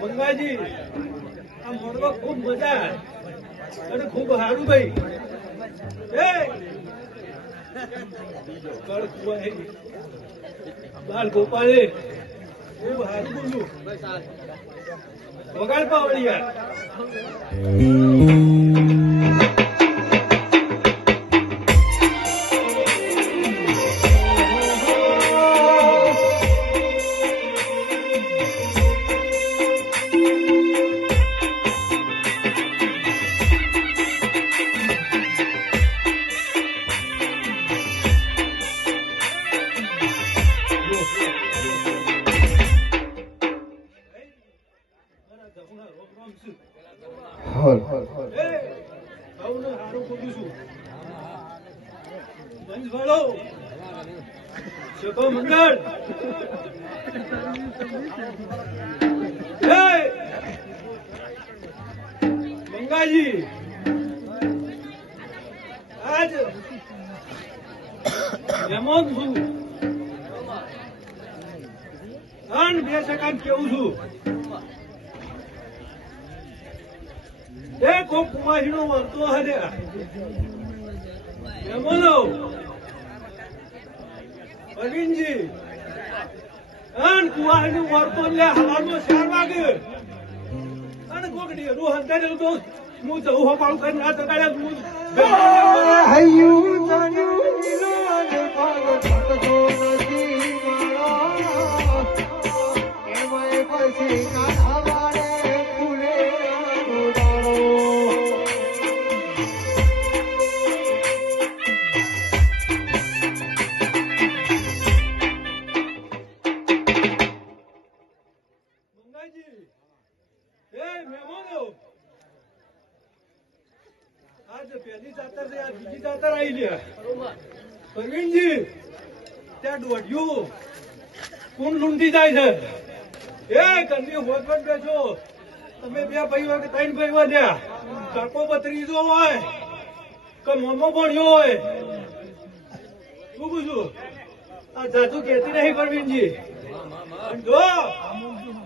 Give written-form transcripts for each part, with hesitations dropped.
મંગાજી આ મોડવા ખૂબ મજા અને ખૂબ સારું ભાઈ બાલ ગોપાલે ખૂબ સારું બોલ્યું વગાડ પાવડી યાર મંગળ મંગાજી આજ મહેમાન છું અને 2 સેકન્ડ કેવું છું એક કુમારી નો વર્તો હરે મહેમાનો અરવિંદજી અને કુવાહનું વર્તો લે હવારમાં 4 વાગે અને ગોગડી રૂહ અંતરે તો હું જવું હો પાઉં કરી ના તકાડે હું હૈયું તન્યું નીલોને પાગત તો નથી મારા એમાં પછી ના હવારે ફૂલે ઉડાડો પહેલી જાતર છે આ બીજી જાતર આવી લે પ્રવીણજી ત્યાં દોઢિયું કોણ લૂંટી જાય છે એ ઘરની હોટવટ બેઠો તમે 2 ભાઈઓ કે 3 ભાઈઓ ત્યાં કાકો બત્રીજો હોય કે મોમો ભણ્યો હોય શું પૂછું આ જાજુ કહેતી નહીં પ્રવીણજી જો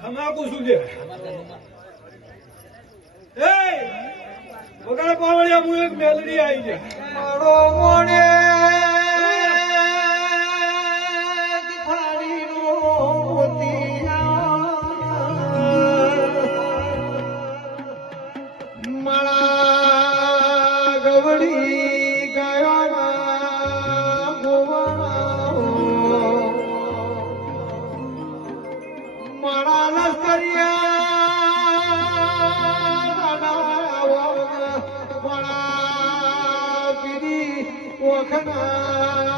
ખમાકું છું છે વગાડ પાવડિયા હું એક મેલડી આવી છે મારો મોને મારા ગવડી ગયો મારા લશ્કરિયા વખના